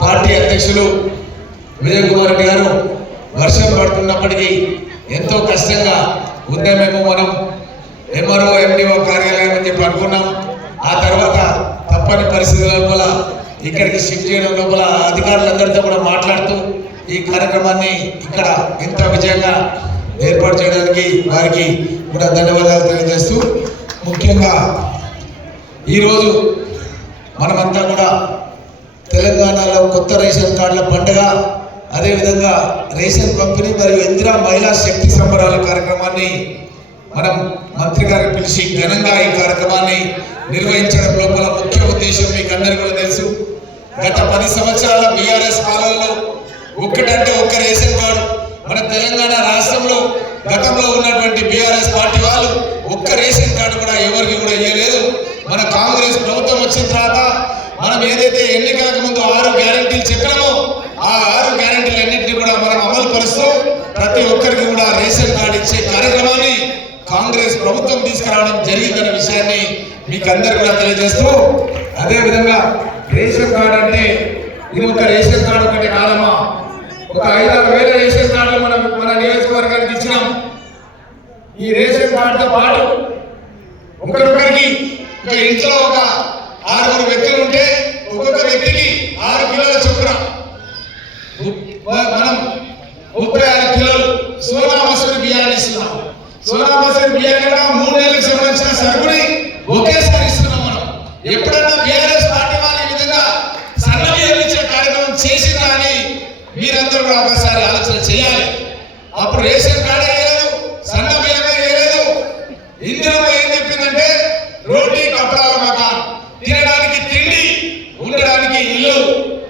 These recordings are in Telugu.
పార్టీ అధ్యక్షులు విజయ్ కుమార్ రెడ్డి గారు వర్షం పడుతున్నప్పటికీ ఎంతో కష్టంగా ఉదయమేమో మనం ఎంఆర్ఓ ఎండిఓ కార్యాలయం అని చెప్పి అనుకున్నాం ఆ తర్వాత తప్పని పరిస్థితుల లోపల ఇక్కడికి షిఫ్ట్ చేయడం లోపల అధికారులందరితో కూడా మాట్లాడుతూ ఈ కార్యక్రమాన్ని ఇక్కడ ఇంత విజయంగా ఏర్పాటు చేయడానికి వారికి కూడా ధన్యవాదాలు తెలియజేస్తూ ముఖ్యంగా ఈరోజు మనమంతా కూడా తెలంగాణలో కొత్త రేషన్ కార్డుల పండుగ అదేవిధంగా రేషన్ పంపిణీ మరియు ఇందిరా మహిళా శక్తి సంబరాల కార్యక్రమాన్ని మనం మంత్రి గారు పిలిచి ఘనంగా ఈ కార్యక్రమాన్ని నిర్వహించడం లోపల ముఖ్య ఉద్దేశం మీకు అందరికీ కూడా తెలుసు. గత పది సంవత్సరాల బీఆర్ఎస్ పాలనలో ఒక్కటంటే ఒక్క రేషన్ కార్డు. మన తెలంగాణ రాష్ట్రంలో గతంలో ఉన్నటువంటి బీఆర్ఎస్ పార్టీ వాళ్ళు ఒక్క రేషన్ కార్డు కూడా ఎవరికి కూడా ఇవ్వలేదు మన కాంగ్రెస్ ప్రభుత్వం వచ్చిన తర్వాత మనం ఏదైతే ఎన్నికలకు ముందు ఆరు గ్యారంటీలు చెప్పామో ఆ ఆరు గ్యారంటీలు అన్నింటినీ కూడా మనం అమలు పరుస్తూ ప్రతి ఒక్కరికి కూడా రేషన్ కార్డు ఇచ్చే కార్యక్రమాన్ని కాంగ్రెస్ ప్రభుత్వం తీసుకురావడం జరిగిందన్న విషయాన్ని మీకు అందరు కూడా తెలియజేస్తూ అదే విధంగా రేషన్ కార్డు అంటే ఇది ఒక రేషన్ కార్డు ఒకటి కాదమ్మా ఒక ఐదారు వేల రేషన్ కార్డులు మనం మన నియోజకవర్గానికి ఇచ్చినాం. ఈ రేషన్ కార్డుతో పాటు ఒకరొకరికి ఒక ఇంట్లో ఒక ఆరుగురు వ్యక్తులు ఉంటే ఒక్కొక్క వ్యక్తికి ఆరు కిలోల చొప్పున. మనం ముప్పై ఆరు కిలోలు సోనా మసూరి బియ్యాన్ని ఇస్తున్నాం. సోనా మసూరి బియ్యాన్ని కూడా మూడు నెలలకు సంబంధించిన సరుకుని ఒకేసారి ఇస్తున్నాం మనం. ఎప్పుడన్నా బీఆర్ఎస్ పార్టీ వాళ్ళు ఈ విధంగా సన్న బియ్యం ఇచ్చే కార్యక్రమం చేసిందా అని మీరందరూ కూడా ఒకసారి ఆలోచన చేయాలి. అప్పుడు రేషన్ కార్డే వేయలేదు సన్న బియ్యం వేయలేదు ఇందులో ఏం చెప్పిందంటే రోటీ కపడాల మకాన్ తినడానికి తిండి ఉండడానికి ఇల్లు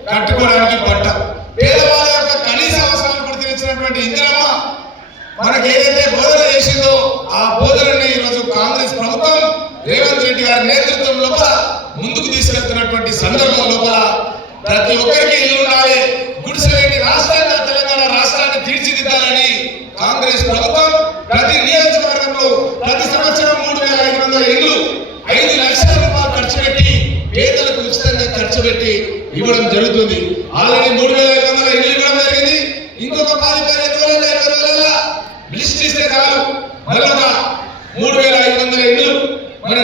కట్టుకోవడానికి బట్ట పేదవాళ్ళ యొక్క కనీస అవసరాలు కూడా తీర్చినటువంటి ఇందిరమ్మ మనకి ఏదైతే బోధన చేసిందో ఆ బోధనని ఈరోజు కాంగ్రెస్ ప్రభుత్వం రేవంత్ రెడ్డి గారి నేతృత్వం లోపల ముందుకు తీసుకెళ్తున్నటువంటి సందర్భం లోపల ప్రతి ఒక్కరికి ఇల్లు ఉండాలి. గుడిసెలేని రాష్ట్రాన్ని తెలంగాణ రాష్ట్రాన్ని తీర్చిదిద్దాలని కాంగ్రెస్ ప్రభుత్వం ప్రతి నియోజకవర్గంలో ప్రతి సంవత్సరం మూడు వేల ఐదు వందల ఇల్లు ఐదు లక్షల రూపాయలు ఖర్చు పెట్టి పేదలకు ఉచితంగా ఖర్చు పెట్టి ఇవ్వడం జరుగుతుంది. ఆల్రెడీ మూడు వేల ఐదు వందల ఇల్లు ఇవ్వడం జరిగింది. ఇంకొక పది వేల ఇరవై లిస్ట్ ఇస్తే చాలు. మరొక మూడు వేల ఐదు వందల ఇల్లు మన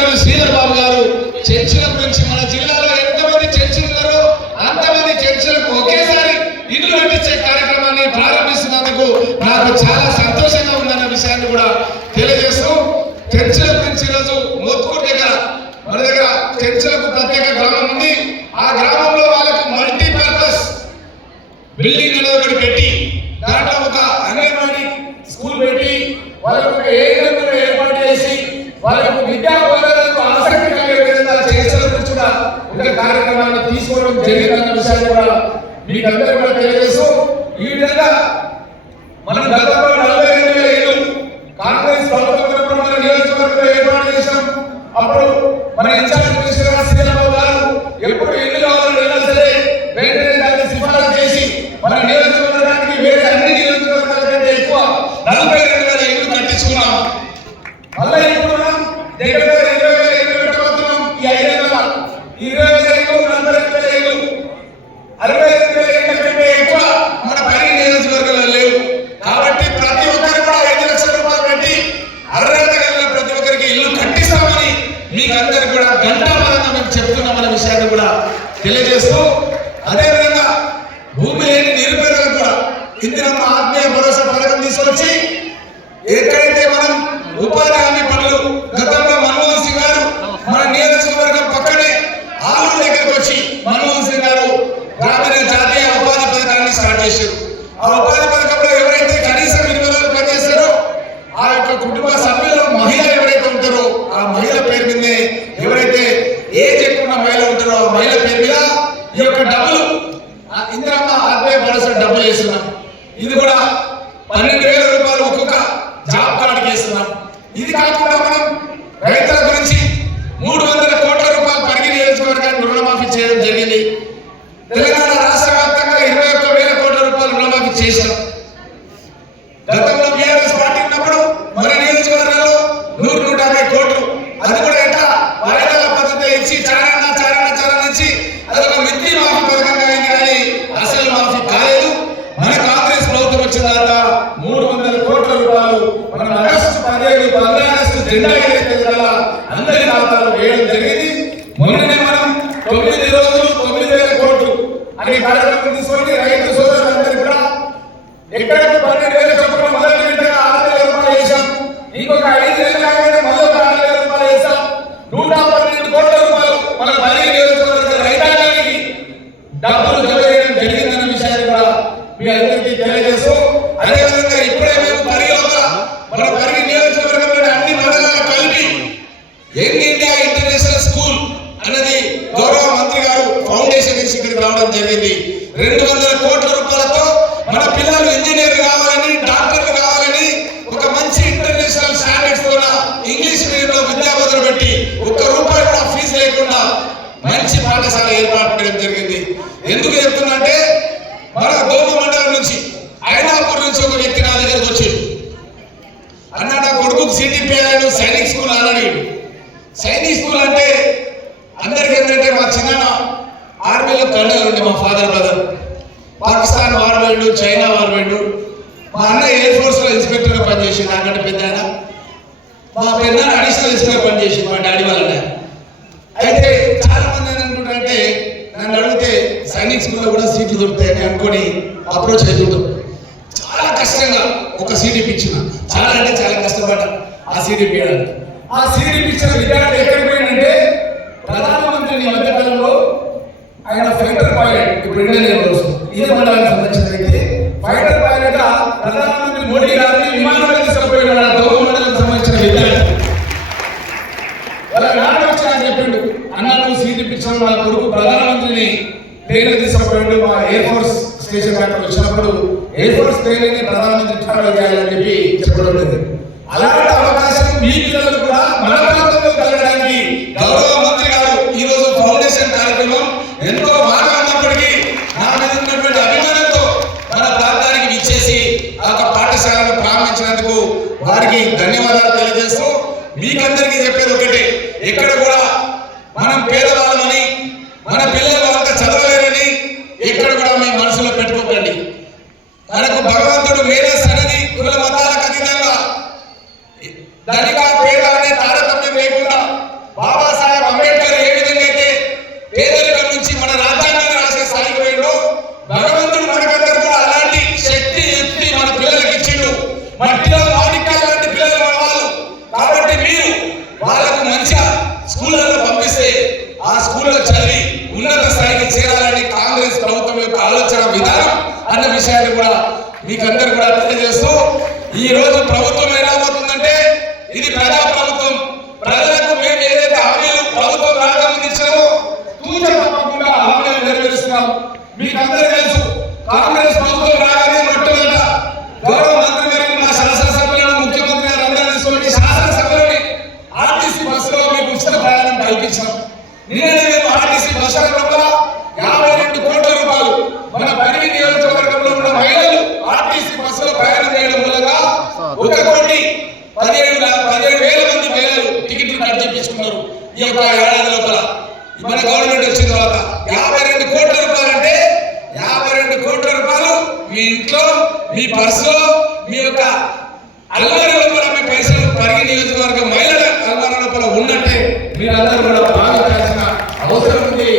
గారు శ్రీధర్ బాబు గారు చర్చిల గురించి మన జిల్లాలో ఎంతమంది చర్చిలు ఉన్నారో అంతమంది చర్చిలకు ఒకేసారి ఇల్లు కట్టించే కార్యక్రమాన్ని ప్రారంభిస్తున్నందుకు నాకు చాలా సంతోషంగా ఉందన్న విషయాన్ని కూడా తెలియజేస్తూ చర్చిల గురించి ఈరోజు మోత్కూరు దగ్గర మన దగ్గర చర్చిలకు ప్రత్యేక గ్రామం ఉంది ఆ గ్రామంలో వాళ్ళకు మల్టీపర్పస్ బిల్డింగ్ అనేది ఒకటి పెట్టి దాంట్లో ఒక అంగన్వాడీ స్కూల్ పెట్టి వాళ్ళకు ఒక ఏఎం ఏర్పాటు చేసి వాళ్ళకు విద్యా బోధనకు ఆసక్తి కలిగే విధంగా చేసిన గురించి కూడా ఒక కార్యక్రమాన్ని తీసుకోవడం జరిగిందన్న విషయాన్ని కూడా మీకు అందరూ కూడా తెలియజేస్తూ ఈ విధంగా మనం గతంలో నలభై రెండు వేల ఇల్లు కాంగ్రెస్ ప్రభుత్వం నియోజకవర్గంలో ఏర్పాటు చేశాం. అప్పుడు మన ఇన్ఛార్జ్ మినిస్టర్ గారు శ్రీరాబాబు గారు ఎప్పుడు ఇల్లు కావాలని వెళ్ళినా సరే వెంటనే దాన్ని సిఫారసు చేసి మన నియోజకవర్గానికి వేరే అన్ని నియోజకవర్గాల కంటే ఎక్కువ నలభై రెండు వేల ఇల్లు కట్టించుకున్నాం మళ్ళీ ఇప్పుడు మనం దగ్గర దగ్గర ఇరవై వేల ఇల్లు కట్టబోతున్నాం ఈ ఐదేళ్ళ ఇరవై వేల ఇల్లు నలభై రెండు వేల ఇల్లు అరవై ఐదు వేల ఇళ్ళ కంటే ఎక్కువ మన పని నియోజకవర్గంలో లేవు కాబట్టి ప్రతి ఒక్కరు కూడా ఐదు లక్షల రూపాయలు పెట్టి అర్హత కలిగిన ప్రతి ఒక్కరికి ఇల్లు కట్టిస్తామని మీకు అందరికి కూడా గంటాపరంగా మేము చెప్తున్నామన్న విషయాన్ని కూడా తెలియజేస్తూ అదేవిధంగా భూమి లేని నిరుపేదలకు కూడా ఇందిరమ్మ ఆత్మీయ భరోసా వచ్చి ఎక్కడైతే మనం ఉపాధి హామీ పనులు గతంలో మన్మోహన్ సింగ్ గారు మన నియోజకవర్గం పక్కనే ఆలూరు దగ్గరకు వచ్చి మన్మోహన్ సింగ్ గారు గ్రామీణ జాతీయ ఉపాధి పథకాన్ని స్టార్ట్ చేశారు. ఆ ఉపాధి పథకంలో ఎవరైతే కనీసం ఇరవై పనిచేస్తారో ఆ యొక్క కుటుంబ సభ్యులు మహిళ ఎవరైతే ఉంటారో ఆ మహిళ పేరు మీదే ఎవరైతే ఏజ్ ఎక్కువ మహిళ ఉంటారో ఆ మహిళ పేరు మీద ఈ యొక్క డబ్బులు ఆ ఇందిరమ్మ ఆత్మీయ భరోసా డబ్బులు వేస్తున్నాం Oui. రెండు వందల కోట్ల రూపాయలతో మన పిల్లలు ఇంజనీర్ కావాలని డాక్టర్లు కావాలని ఒక మంచి ఇంటర్నేషనల్ స్టాండర్డ్స్తో ఇంగ్లీష్ మీడియం లో విద్యాబోధన పెట్టి ఒక్క రూపాయి కూడా ఫీజు లేకుండా మంచి పాఠశాల ఏర్పాటు చేయడం జరిగింది. ఎందుకు చెప్తున్నా మన గోమ మండలం నుంచి ఐనాపూర్ నుంచి ఒక వ్యక్తి నా దగ్గరకు వచ్చాడు. అన్న నా కొడుకు సిటీ అయ్యాడు సైనిక్ స్కూల్ అన్నాడు సైనిక్ స్కూల్ అంటే అందరికి ఏంటంటే మా చిన్న ఆర్మీలో కళ్ళు ఉండే మా ఫాదర్ బ్రదర్ పాకిస్తాన్ వార్ పోయిండు చైనా వార్ పోయిండు మా అన్న ఎయిర్ ఫోర్స్లో ఇన్స్పెక్టర్గా పనిచేసింది నాకంటే పెద్ద ఆయన. మా పెద్ద అడిషనల్ ఇన్స్పెక్టర్ పనిచేసింది మా డాడీ వాళ్ళ అయితే చాలా మంది ఏమనుకుంటారంటే నన్ను అడిగితే సైనిక్ స్కూల్లో కూడా సీట్లు దొరుకుతాయని అనుకొని అప్రోచ్ అవుతుంటాం చాలా కష్టంగా ఒక సీట్ ఇప్పించిన. చాలా అంటే చాలా కష్టపడ్డా. ఆ సీట్ ఇప్పించడానికి. ఆ సీట్ ఇప్పించిన విద్యార్థి ఎక్కడికి పోయిందంటే ప్రధానమంత్రి మధ్యకాలంలో ఆయన ఫైటర్ పైలట్ ఇప్పుడు ఇండియన్ ఎయిర్ ఫోర్స్. ఇదే మండలానికి సంబంధించిన వ్యక్తి. ఫైటర్ పైలట్గా ప్రధానమంత్రి మోడీ గారిని విమానంలో తీసుకుపోయిన గౌరవ మండలానికి సంబంధించిన విద్యార్థి వాళ్ళ నాన్న వచ్చి చెప్పిండు. అన్న నువ్వు సీట్ ఇప్పించిన నా కొడుకు ప్రధానమంత్రిని ట్రైన్ తీసుకుపోయిండు. మా ఎయిర్ ఫోర్స్ స్టేషన్ దగ్గర వచ్చినప్పుడు ఎయిర్ ఫోర్స్ ట్రైన్ ప్రధానమంత్రి ట్రావెల్ చేయాలని చెప్పి చెప్పడం లేదు. వారికి ధన్యవాదాలు తెలియజేస్తూ మీకందరికీ చెప్పేది ఒకటే. ఎక్కడ కూడా మనం పేదవాళ్ళమని మన పిల్లలు అంత చదవలేరని ఎక్కడ కూడా మీ మనసులో పెట్టుకోకండి. మనకు భగవంతుడు మేధస్సనని కుల మతాలకు అతీతంగా ధనిక పేద అనే తారతమ్యం లేకుండా బాబాసాహెబ్ అంబేద్కర్ ఏ విధంగా అయితే పేదరికం నుంచి మన రాజ్యాంగాన్ని రాసే స్థాయికి పోయిందో భగవంతుడు మనకందరూ కూడా అలాంటి శక్తి యుక్తి మన పిల్లలకి ఇచ్చిండు మట్టిలో మాణిక్యాలు లాంటి పిల్లలు మన వాళ్ళు కాబట్టి మీరు వాళ్ళకు మంచిగా స్కూళ్ళలో పంపిస్తే ఆ స్కూల్లో చదివి ఉన్నత స్థాయికి చేరాలని కాంగ్రెస్ ప్రభుత్వం యొక్క ఆలోచన విధానం అన్న విషయాన్ని కూడా మీకందరు కూడా తెలియజేస్తూ ఈ రోజు ప్రభుత్వం ఎలా పోతుందంటే ఇది ప్రజా ప్రభుత్వం ప్రజలకు మేము ఏదైతే హామీలు ప్రభుత్వం రాకముందు ఇచ్చామో తూచ తప్పకుండా హామీలు నెరవేరుస్తున్నాం మీకందరూ తెలుసు కాంగ్రెస్ ప్రభుత్వం రాగానే మొట్టమొదట గౌరవ మంత్రి గారు మా శాసనసభ్యులను ముఖ్యమంత్రి గారు అందరూ తీసుకొని శాసనసభ్యులని ఆర్టీసీ బస్సులో మీకు ఉచిత ప్రయాణం కల్పించాం నిన్ననే మేము ఆర్టీసీ బస్సుల లోపల యాభై రెండు కోట్ల రూపాయలు మన పరిగి నియోజకవర్గంలో ఉన్న మహిళలు ఆర్టీసీ బస్సులో ప్రయాణం చేయడం మూలంగా ఒక కోటి పదిహేడు పదిహేడు వేల మంది మహిళలు టికెట్లు కట్ చేయించుకున్నారు ఈ యొక్క ఏడాది లోపల. మన గవర్నమెంట్ వచ్చిన తర్వాత యాభై రెండు కోట్ల రూపాయలు అంటే యాభై రెండు కోట్ల రూపాయలు మీ ఇంట్లో మీ పర్సులో మీ యొక్క అల్మారి లోపల మీ పైసలు పరిగి నియోజకవర్గం మహిళల అల్మారి లోపల ఉన్నట్టే మీరందరూ కూడా బాగా అవసరం ఉంది.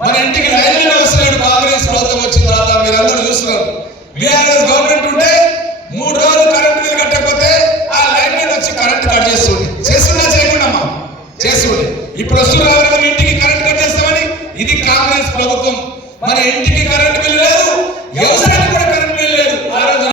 మన ఇంటికి లైన్ బిల్లు వస్తలేడు కాంగ్రెస్ ప్రభుత్వం వచ్చిన తర్వాత మీరు చూస్తున్నారు. బీఆర్ఎస్ గవర్నమెంట్ ఉంటే మూడు రోజులు కరెంట్ బిల్ కట్టకపోతే ఆ లైన్ మీద వచ్చి కరెంట్ కట్ చేస్తుంది చేస్తున్నా చేయకుండా అమ్మా. చేస్తుండే. ఇప్పుడు వస్తున్నారు ఇంటికి కరెంట్ కట్ చేస్తామని? ఇది కాంగ్రెస్ ప్రభుత్వం. మన ఇంటికి కరెంట్